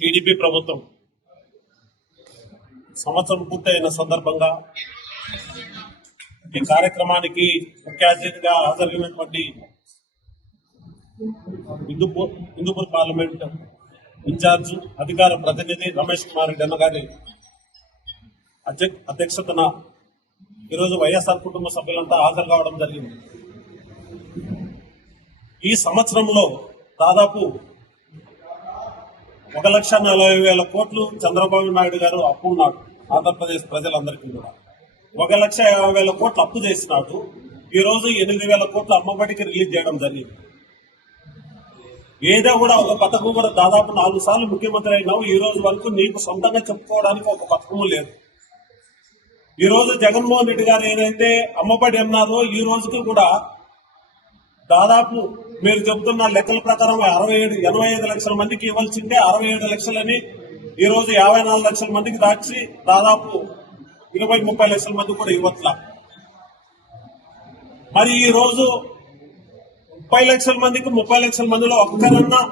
TDP ప్రభుత్వం సంవత్సరం పూర్తయిన సందర్భంగా ఈ కార్యక్రమానికి ముఖ్య అతిథిగా హాజరైనటువంటి హిందూపూర్ పార్లమెంట్ ఇన్ఛార్జ్ అధికార ప్రతినిధి రమేష్ కుమార్ రెడ్డి గారి అధ్యక్షతన ఈరోజు వైఎస్ఆర్ కుటుంబ సభ్యులంతా హాజరు కావడం జరిగింది. ఈ సంవత్సరంలో దాదాపు 1,40,000 కోట్లు చంద్రబాబు నాయుడు గారు అప్పు ఉన్నాడు. ఆంధ్రప్రదేశ్ ప్రజలందరికీ కూడా 1,50,000 కోట్లు అప్పు చేసినాడు. ఈ రోజు 8,000 కోట్లు అమ్మబడికి రిలీజ్ చేయడం జరిగింది. ఏదో కూడా ఒక పథకం కూడా దాదాపు 4 సార్లు ముఖ్యమంత్రి అయినావు, ఈ రోజు వరకు నీకు సొంతంగా చెప్పుకోవడానికి ఒక పథకము లేదు. ఈ రోజు జగన్మోహన్ రెడ్డి గారు ఏదైతే అమ్మబడి అన్నారో ఈ రోజుకి కూడా దాదాపు మీరు చెబుతున్న లెక్కల ప్రకారం 85 లక్షల మందికి ఇవ్వాల్సిందే 67 లక్షలని ఈ రోజు 54 లక్షల మందికి దాచి దాదాపు 20-30 లక్షల మంది కూడా ఇవ్వట్లా. మరి ఈ రోజు 30 లక్షల మందికి 30 లక్షల మందిలో ఒక్కరన్నా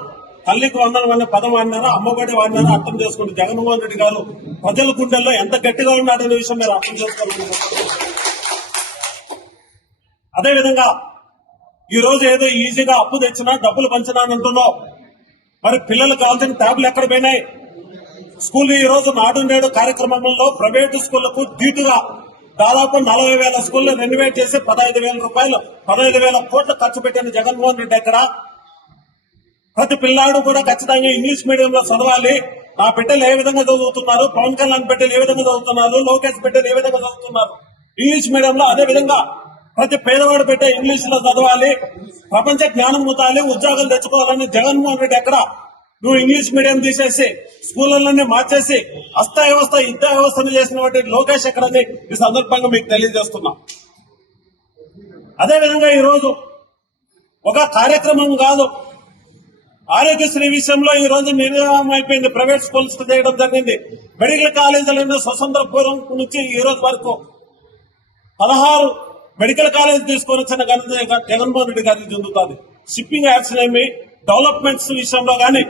తల్లికి వందనం అనే పదం వాడినారా, అమ్మఒడి వాడినారా అర్థం చేసుకోండి. జగన్మోహన్ రెడ్డి గారు ప్రజల గుండెల్లో ఎంత గట్టిగా ఉన్నాడనే విషయం మీరు అర్థం చేసుకోవాలి. అదేవిధంగా ఈ రోజు ఏదో ఈజీగా అప్పు తెచ్చినా డబ్బులు పంచినానంటున్నావు. మరి పిల్లలకు కావాల్సిన ట్యాబ్లు ఎక్కడ పోయినాయి? స్కూల్ ఈ రోజు నాడు నేడు కార్యక్రమంలో ప్రైవేటు స్కూళ్లకు ధీటుగా దాదాపు 40,000 స్కూళ్లు రెనోవేట్ చేసి 15,000 కోట్లు ఖర్చు పెట్టిన జగన్మోహన్ రెడ్డి ఎక్కడ? ప్రతి పిల్లాడు కూడా ఖచ్చితంగా ఇంగ్లీష్ మీడియంలో చదవాలి. నా బిడ్డలు ఏ విధంగా చదువుతున్నారు, పవన్ కళ్యాణ్ బిడ్డలు ఏ విధంగా చదువుతున్నారు, లోకేష్ బిడ్డలు ఏ విధంగా చదువుతున్నారు ఇంగ్లీష్ మీడియంలో. అదే విధంగా ప్రతి పేదవాడు బిడ్డ ఇంగ్లీష్ లో చదవాలి, ప్రపంచ జ్ఞానం పొందాలి, ఉద్యోగాలు తెచ్చుకోవాలని జగన్మోహన్ రెడ్డి ఎక్కడ? నువ్వు ఇంగ్లీష్ మీడియం తీసేసి స్కూళ్ళన్నీ మార్చేసి యుద్ధ వ్యవస్థను చేసినటువంటి లోకేష్ ఎక్కడని ఈ సందర్భంగా మీకు తెలియజేస్తున్నా. అదేవిధంగా ఈ రోజు ఒక కార్యక్రమం కాదు, ఆరోగ్యశ్రీ విషయంలో ఈ రోజు నిర్ణయం అయిపోయింది. ప్రైవేట్ స్కూల్స్ చేయడం జరిగింది. మెడికల్ కాలేజీలను స్వతంత్ర పూర్వం నుంచి ఈ రోజు వరకు 16 మెడికల్ కాలేజ్ తీసుకొని వచ్చిన ఘనత జగన్మోహన్ రెడ్డి గారికి చెందుతుంది. షిప్పింగ్ యాప్స్ ఏమి, డెవలప్మెంట్స్ విషయంలో గానీ,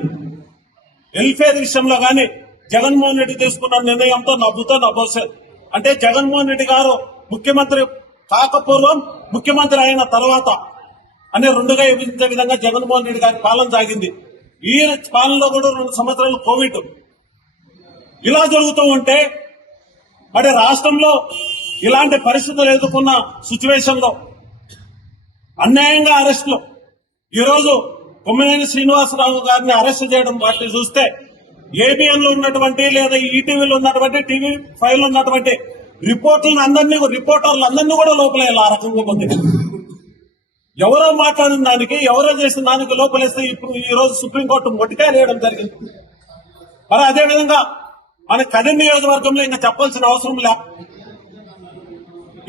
వెల్ఫేర్ విషయంలో గానీ జగన్మోహన్ రెడ్డి తీసుకున్న నిర్ణయంతో నవ్వుతో నవ్వోసేది. అంటే జగన్మోహన్ రెడ్డి గారు ముఖ్యమంత్రి కాకపూర్వం, ముఖ్యమంత్రి అయిన తర్వాత అనే రెండుగా విభజించే విధంగా జగన్మోహన్ రెడ్డి గారి పాలన సాగింది. ఈ పాలనలో కూడా 2 సంవత్సరాలు కోవిడ్ ఇలా జరుగుతూ ఉంటే మరి రాష్ట్రంలో ఇలాంటి పరిస్థితులు ఎదుర్కొన్న సిచ్యువేషన్ లో అన్యాయంగా అరెస్టులు, ఈ రోజు కొమ్మినేని శ్రీనివాసరావు గారిని అరెస్ట్ చేయడం వాటిని చూస్తే ఏబిఎన్ లో ఉన్నటువంటి లేదా ఈటీవీలో ఉన్నటువంటి TV5 లో ఉన్నటువంటి రిపోర్టర్లు అందరినీ కూడా లోపల ఆ రకంగా పొందింది. ఎవరో మాట్లాడిన దానికి, ఎవరో చేసిన దానికి లోపలేస్తే ఇప్పుడు ఈ రోజు సుప్రీంకోర్టు మొట్టికాయలు వేయడం జరిగింది. మరి అదేవిధంగా మన కదిరి నియోజకవర్గంలో ఇంకా చెప్పాల్సిన అవసరం లే.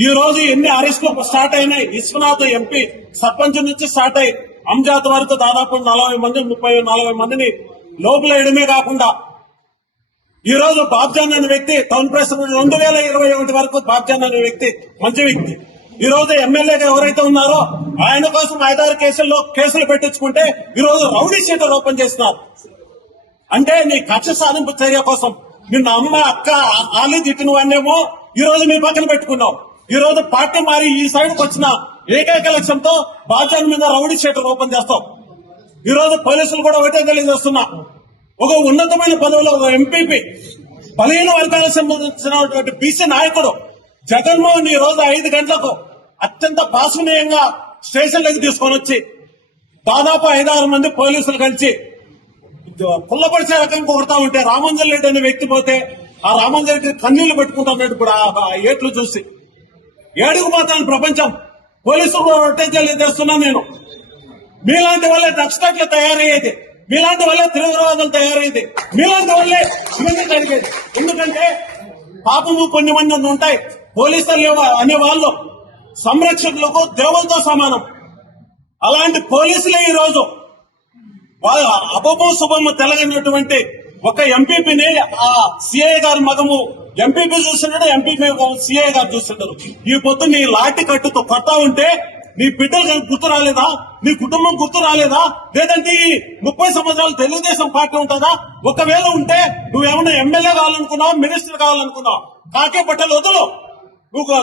ఈ రోజు ఎన్ని అరెస్టులు స్టార్ట్ అయినాయి. విశ్వనాథ్ ఎంపీ సర్పంచ్ నుంచి స్టార్ట్ అయ్యి అంజాద్ వరకు దాదాపు 40 మంది 30-40 మందిని లోపల వేయడమే కాకుండా ఈ రోజు బాబ్జాన్ అనే వ్యక్తి టౌన్ ప్రెసిడెంట్ 2021 వరకు బాబ్జాన్ అనే వ్యక్తి మంచి వ్యక్తి. ఈ రోజు ఎమ్మెల్యేగా ఎవరైతే ఉన్నారో ఆయన కోసం 5-6 కేసులు పెట్టించుకుంటే ఈ రోజు రౌడీ షీటర్ ఓపెన్ చేస్తున్నారు. అంటే నీ కక్ష సాధింపు చర్య కోసం నిన్న అమ్మ అక్క ఆలి తిట్టినవన్నేమో ఈ రోజు నీ పక్కన పెట్టుకున్నావు. ఈ రోజు పార్టీ మారి ఈ సైడ్కి వచ్చిన ఏకైక లక్ష్యంతో బాబ్జాన్ మీద రౌడీ షీటర్ ఓపెన్ చేస్తాం. ఈ రోజు పోలీసులు కూడా ఒకటే తెలియజేస్తున్నా, ఒక ఉన్నతమైన పదవిలో ఒక ఎంపీపీ 15 వర్గాలకు సంబంధించినటువంటి బీసీ నాయకుడు జగన్మోహన్ ఈ రోజు 5 గంటలకు అత్యంత పాశనీయంగా స్టేషన్లోకి తీసుకొని వచ్చి దాదాపు 5-6 మంది పోలీసులు కలిసి పుల్లపరిచే రకంగా కొడతా ఉంటే రామంజన్ రెడ్డి అనే వ్యక్తి పోతే ఆ రామంజన్ రెడ్డి కన్నీళ్లు పెట్టుకుంటున్నాడు. ఇప్పుడు ఆ ఏట్లు చూసి ఏడుగుపోతాను ప్రపంచం. పోలీసులు కూడా రొట్టె తెలియజేస్తున్నా నేను, మీలాంటి వల్లే నక్సలైట్లు తయారయ్యేది, మీలాంటి వల్లే తీవ్రవాదులు తయారయ్యేది, మీలాంటి వల్లే ఇవన్నీ జరిగేది. ఎందుకంటే పాపము కొన్ని మంది ఉంటాయి. పోలీసులు అనే వాళ్ళు సంరక్షకులకు దేవులతో సమానం. అలాంటి పోలీసులే ఈ రోజు అపమో శుభము తెలగనటువంటి ఒక ఎంపీపీని ఆ సిఐ గారి మగము ఎంపీపీ చూస్తున్నాడు, ఎంపీ సిఐ గారు చూస్తున్నారు. ఈ పొద్దు నీ లాఠీ కట్టుతో కొడతా ఉంటే నీ బిడ్డలు గుర్తు రాలేదా? నీ కుటుంబం గుర్తు రాలేదా? లేదంటే ఈ 30 సంవత్సరాలు తెలుగుదేశం పార్టీ ఉంటుందా? ఒకవేళ ఉంటే నువ్వేమన్నా ఎమ్మెల్యే కావాలనుకున్నావు, మినిస్టర్ కావాలనుకున్నావు, కాకే బట్టలు వదులు, నువ్వు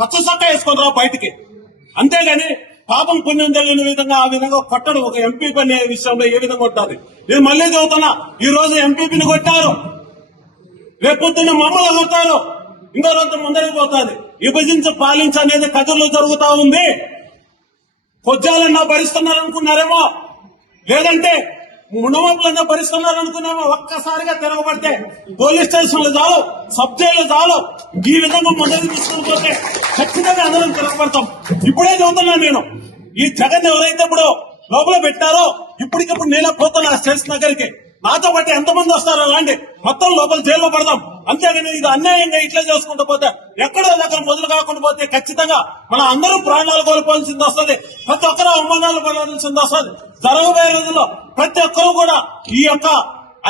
పచ్చ సొక్క వేసుకొని రా బయటికి. అంతేగాని పాపం పుణ్యం తెలియని విధంగా ఆ విధంగా కొట్టడం ఒక ఎంపీ అనే విషయంలో ఏ విధంగా కొట్టాలి? నేను మళ్ళీ చదువుతున్నా, ఈ రోజు ఎంపీపీని కొట్టారు, రేపొద్దున్న మమ్మల్ని కొడతారు, ఇంకో రోజు ముందరికి పోతుంది. విభజించి పాలించి అనేది కథల్లో జరుగుతా ఉంది. కొజ్జాలన్నా భరిస్తున్నారు అనుకున్నారేమో, లేదంటే మునమపులన్నా భరిస్తున్నారు అనుకున్నామో. ఒక్కసారిగా తిరగబడితే పోలీస్ స్టేషన్లు చాలు, సబ్ జైలు చాలు, ఈ విధంగా ముందరికి తీసుకుని పోతే ఖచ్చితంగా అందరం తిరగబడతాం. ఇప్పుడే చదువుతున్నాను నేను, ఈ జగన్ ఎవరైతే ఇప్పుడు లోపల పెట్టారో ఇప్పటికిప్పుడు నేనే పోతున్నా స్టేషన్ దగ్గరికి. నాతో పాటు ఎంతమంది వస్తారో అలాంటి మొత్తం లోపల జైల్లో పడదాం. అంతేగాని ఇది అన్యాయంగా ఇట్లా చేసుకుంటూ పోతే, ఎక్కడో దగ్గర మొదలు కాకుండా పోతే ఖచ్చితంగా మన అందరూ ప్రాణాలు కోల్పోవాల్సింది వస్తుంది, ప్రతి ఒక్కరూ అవమానాలు పడాల్సింది వస్తుంది. జరగబోయే రోజుల్లో ప్రతి ఒక్కరూ కూడా ఈ యొక్క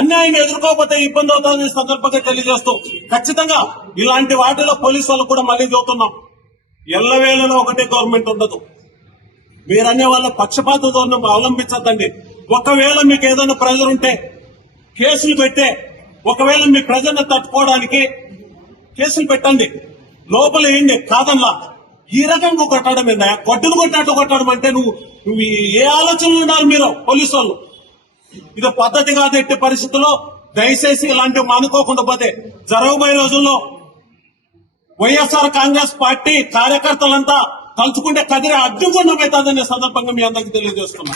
అన్యాయంగా ఎదుర్కోకపోతే ఇబ్బంది అవుతుందని సందర్భంగా తెలియజేస్తూ, ఖచ్చితంగా ఇలాంటి వాటిలో పోలీసు వాళ్ళు కూడా మళ్ళీ చూస్తున్నాం, ఎల్లవేళలో ఒకటే గవర్నమెంట్ ఉండదు. మీరనే వాళ్ళ పక్షపాత ధోరణి అవలంబించద్దండి. ఒకవేళ మీకు ఏదైనా ప్రెజర్ ఉంటే కేసులు పెట్టే, ఒకవేళ మీ ప్రజలను తట్టుకోవడానికి కేసులు పెట్టండి, లోపల ఏంటి కాదల్లా. ఈ రకంగా కొట్టడం ఏందా? గొడ్డును కొట్టినట్టు కొట్టడం అంటే నువ్వు ఏ ఆలోచనలు ఉన్నారు మీరు పోలీసు వాళ్ళు? ఇది పద్ధతి కాదు. ఎట్టి పరిస్థితుల్లో దయచేసి ఇలాంటివి మానుకోకుండా పోతే జరగబోయే రోజుల్లో వైఎస్ఆర్ కాంగ్రెస్ పార్టీ కార్యకర్తలంతా తలుచుకుంటే కదిరి అడ్డుగుండం అవుతుందనే సందర్భంగా మీ అందరికీ తెలియజేస్తున్నా.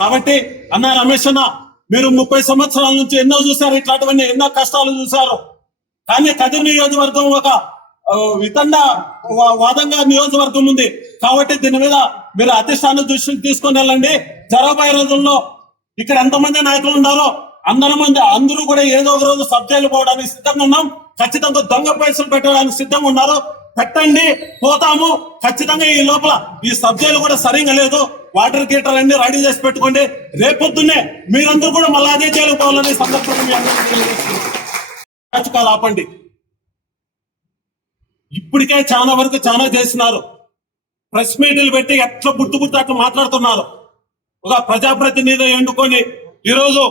కాబట్టి అన్న రమేష్ అన్న, మీరు 30 సంవత్సరాల నుంచి ఎన్నో చూశారు, ఇట్లాంటివన్నీ ఎన్నో కష్టాలు చూశారు. కానీ కదిరి నియోజకవర్గం ఒక వితండ వాదంగా నియోజకవర్గం ఉంది. కాబట్టి దీని మీద మీరు అధిష్టానం దృష్టికి తీసుకొని వెళ్ళండి. జరగబోయే రోజుల్లో ఇక్కడ ఎంతమంది నాయకులు ఉన్నారో అందరూ కూడా ఏదో ఒక రోజు సబ్ జైలు పోవడానికి సిద్ధంగా ఉన్నాం. ఖచ్చితంగా దొంగ పైసలు పెట్టడానికి సిద్ధంగా ఉన్నారు, పెట్టండి, పోతాము. ఖచ్చితంగా ఈ లోపల ఈ సబ్ జైలు కూడా సరిగా లేదు, వాటర్ హీటర్ అన్ని రెడీ చేసి పెట్టుకోండి. రేపొద్దున్నే మీరందరూ కూడా మళ్ళీ అదే జైలు పోవాలని సందర్భంగా మీ అందరికీ తెలియజేస్తున్నారు. ఆపండి. ఇప్పటికే చాలా వరకు చాలా చేసినారు. ప్రెస్ మీట్లు పెట్టి ఎట్లా గుర్తు అట్లా మాట్లాడుతున్నారు. ఒక ప్రజాప్రతినిధి ఎండుకొని ఈరోజు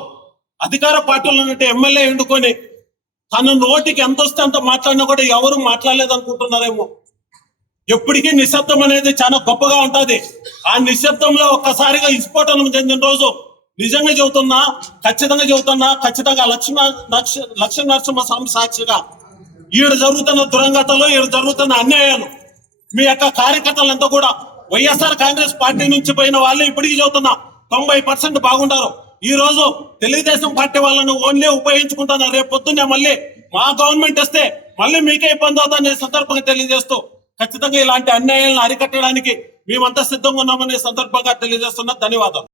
అధికార పార్టీలో ఉన్నట్టు ఎమ్మెల్యే ఎండుకొని తన నోటికి ఎంత వస్తే అంత మాట్లాడినా కూడా ఎవరు మాట్లాడలేదు అనుకుంటున్నారేమో. ఎప్పటికీ నిశ్శబ్దం అనేది చాలా గొప్పగా ఉంటది. ఆ నిశ్శబ్దంలో ఒక్కసారిగా విస్ఫోటనం చెందిన రోజు నిజంగా చెబుతున్నా, ఖచ్చితంగా లక్ష్మీ నరసింహస్వామి సాక్షిగా ఈడ జరుగుతున్న దురంగతలు, ఈడ జరుగుతున్న అన్యాయాలు మీ యొక్క కార్యకర్తలంతా కూడా వైఎస్ఆర్ కాంగ్రెస్ పార్టీ నుంచి పోయిన వాళ్ళు ఇప్పటికీ చెబుతున్నా 90% బాగుంటారు. ఈ రోజు తెలుగుదేశం పార్టీ వాళ్ళను ఓన్లీ ఉపయోగించుకుంటున్నారు. రేపు పొద్దున్నే మళ్ళీ మా గవర్నమెంట్ వస్తే మళ్ళీ మీకే ఇబ్బంది అవుతుందనే సందర్భంగా తెలియజేస్తూ, ఖచ్చితంగా ఇలాంటి అన్యాయాలను అరికట్టడానికి మేమంతా సిద్ధంగా ఉన్నామనే సందర్భంగా తెలియజేస్తున్నా. ధన్యవాదాలు.